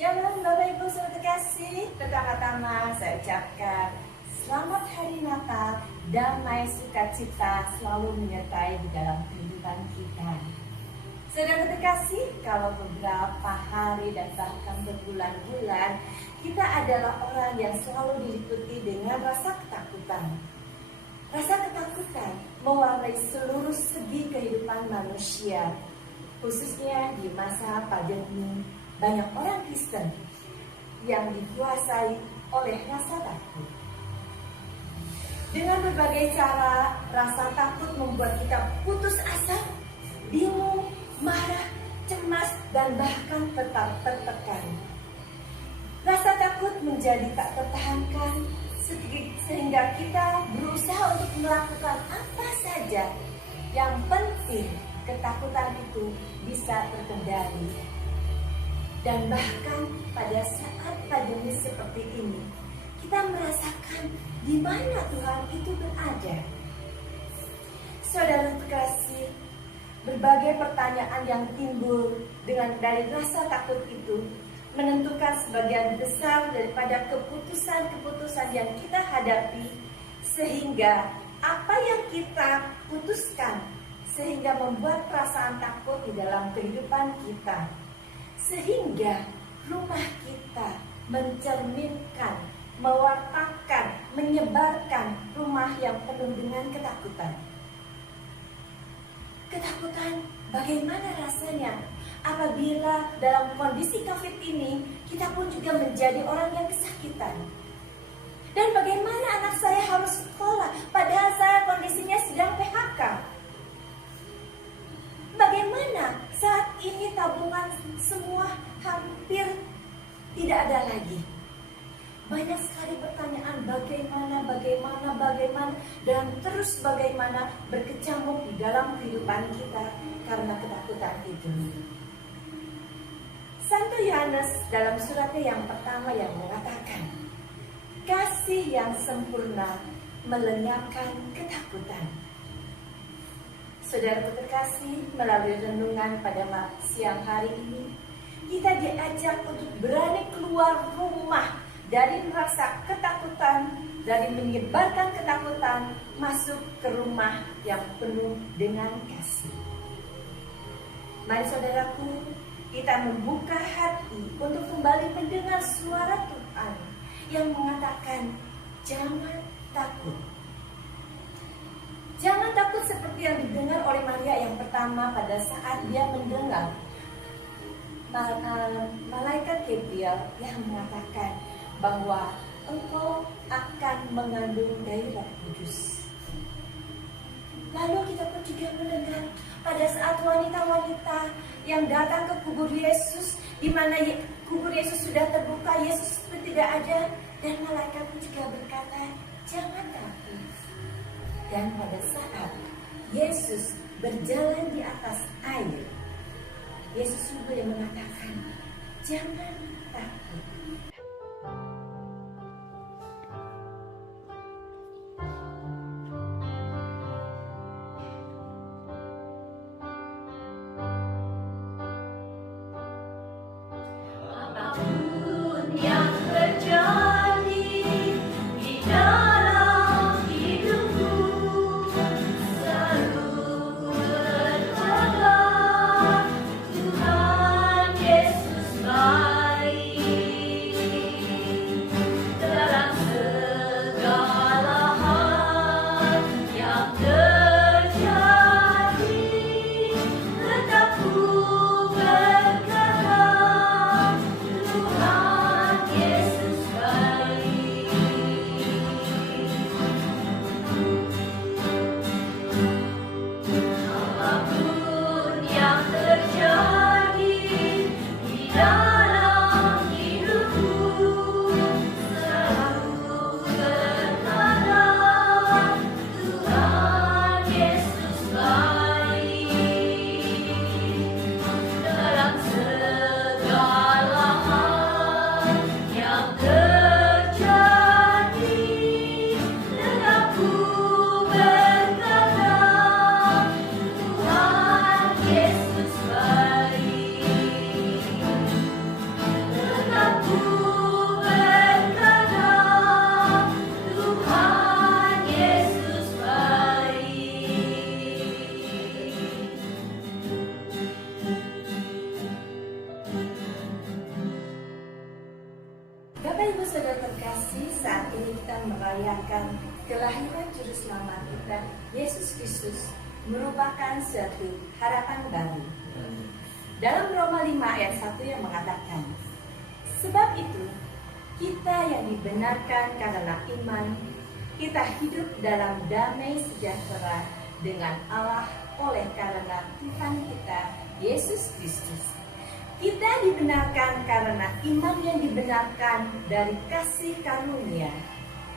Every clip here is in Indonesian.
Shalom Bapak Ibu Saudara terkasih. Pertama-tama saya ucapkan selamat hari Natal, damai sukacita selalu menyertai di dalam kehidupan kita. Saudara terkasih, kalau beberapa hari dan bahkan berbulan-bulan kita adalah orang yang selalu diliputi dengan rasa ketakutan. Rasa ketakutan mewarnai seluruh segi kehidupan manusia, khususnya di masa pandemi. Banyak orang Kristen yang dikuasai oleh rasa takut. Dengan berbagai cara, rasa takut membuat kita putus asa, bingung, marah, cemas, dan bahkan tetap tertekan. Rasa takut menjadi tak tertahankan sehingga kita berusaha untuk melakukan apa saja. Yang penting ketakutan itu bisa terkendali. Dan bahkan pada saat pandemi seperti ini, kita merasakan di mana Tuhan itu berada. Saudara terkasih, berbagai pertanyaan yang timbul dari rasa takut itu menentukan sebagian besar daripada keputusan-keputusan yang kita hadapi, sehingga apa yang kita putuskan sehingga membuat perasaan takut di dalam kehidupan kita. Sehingga rumah kita mencerminkan, mewartakan, menyebarkan rumah yang penuh dengan ketakutan. Ketakutan bagaimana rasanya apabila dalam kondisi COVID ini kita pun juga menjadi orang yang kesakitan. Dan bagaimana anak saya harus sekolah padahal saya kondisinya sedang PHK. Bagaimana saat ini tabungan semua hampir tidak ada lagi. Banyak sekali pertanyaan bagaimana dan terus bagaimana berkecamuk di dalam kehidupan kita karena ketakutan itu. Santo Yohanes dalam suratnya yang pertama yang mengatakan, kasih yang sempurna melenyapkan ketakutan. Saudara terkasih, melalui renungan pada siang hari ini, kita diajak untuk berani keluar rumah dari merasa ketakutan, dari menyebarkan ketakutan, masuk ke rumah yang penuh dengan kasih. Mari saudaraku, kita membuka hati untuk kembali mendengar suara Tuhan yang mengatakan, jangan takut. Jangan takut seperti yang didengar oleh Maria yang pertama pada saat dia mendengar malaikat Gabriel yang mengatakan bahwa engkau akan mengandung dari Roh Kudus. Lalu kita pun juga mendengar pada saat wanita-wanita yang datang ke kubur Yesus, di mana kubur Yesus sudah terbuka, Yesus pun tidak ada, dan malaikat pun juga berkata, jangan takut. Dan pada saat Yesus berjalan di atas air, Yesus juga yang mengatakan, jangan takut. Apapun yang terjadi di dalam hidupku, selalu berjaga, Tuhan Yesus baik. merayakan kelahiran Juru Selamat kita, Yesus Kristus, merupakan suatu harapan baru. Dalam Roma 5 ayat 1 yang mengatakan, sebab itu, kita yang dibenarkan karena iman, kita hidup dalam damai sejahtera dengan Allah oleh karena Tuhan kita, Yesus Kristus. Kita dibenarkan karena iman yang dibenarkan dari kasih karunia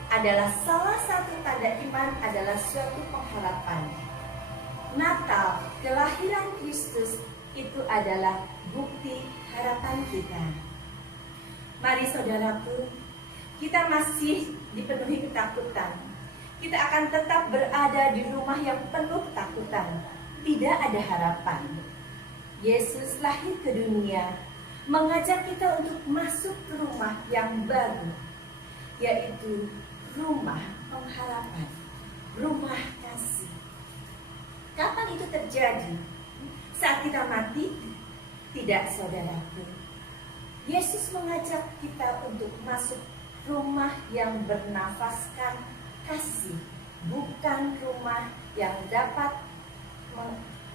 adalah salah satu tanda iman adalah suatu pengharapan. Natal, kelahiran Kristus itu adalah bukti harapan kita. Mari saudaraku, kita masih dipenuhi ketakutan. Kita akan tetap berada di rumah yang penuh ketakutan. Tidak ada harapan. Yesus lahir ke dunia, mengajak kita untuk masuk ke rumah yang baru, yaitu rumah pengharapan, rumah kasih. Kapan itu terjadi? Saat kita mati? Tidak, saudaraku. Yesus mengajak kita untuk masuk rumah yang bernafaskan kasih, bukan rumah yang dapat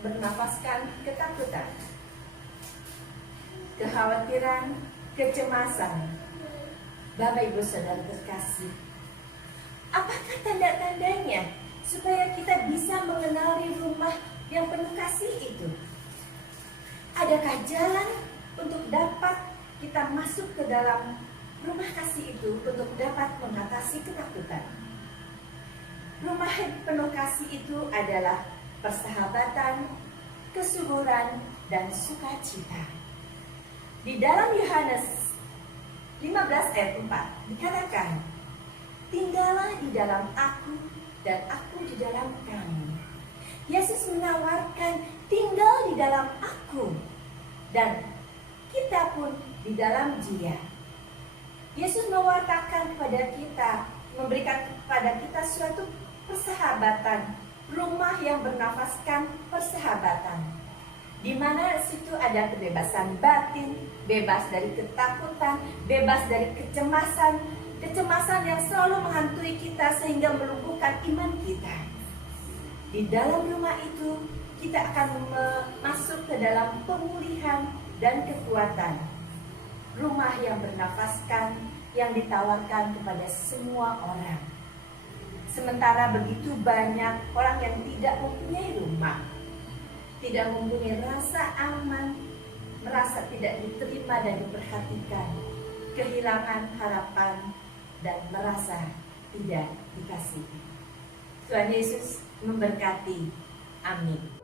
bernafaskan ketakutan, kekhawatiran, kecemasan. Bapak Ibu Saudara terkasih, apakah tanda-tandanya supaya kita bisa mengenali rumah yang penuh kasih itu? Adakah jalan untuk dapat kita masuk ke dalam rumah kasih itu untuk dapat mengatasi ketakutan? Rumah penuh kasih itu adalah persahabatan, kesuburan, dan sukacita. Di dalam Yohanes 15 ayat 4 dikatakan, tinggallah di dalam aku dan aku di dalam kamu. Yesus menawarkan tinggal di dalam aku dan kita pun di dalam Dia. Yesus mewartakan kepada kita, memberikan kepada kita suatu persahabatan, rumah yang bernafaskan persahabatan, di mana situ ada kebebasan batin, bebas dari ketakutan, bebas dari kecemasan yang selalu menghantui kita sehingga melumpuhkan iman kita. Di dalam rumah itu kita akan masuk ke dalam pemulihan dan kekuatan. Rumah yang bernafaskan, yang ditawarkan kepada semua orang. Sementara begitu banyak orang yang tidak mempunyai rumah, tidak mempunyai rasa aman, merasa tidak diterima dan diperhatikan, kehilangan harapan, dan merasa tidak dikasihi. Tuhan Yesus memberkati. Amin.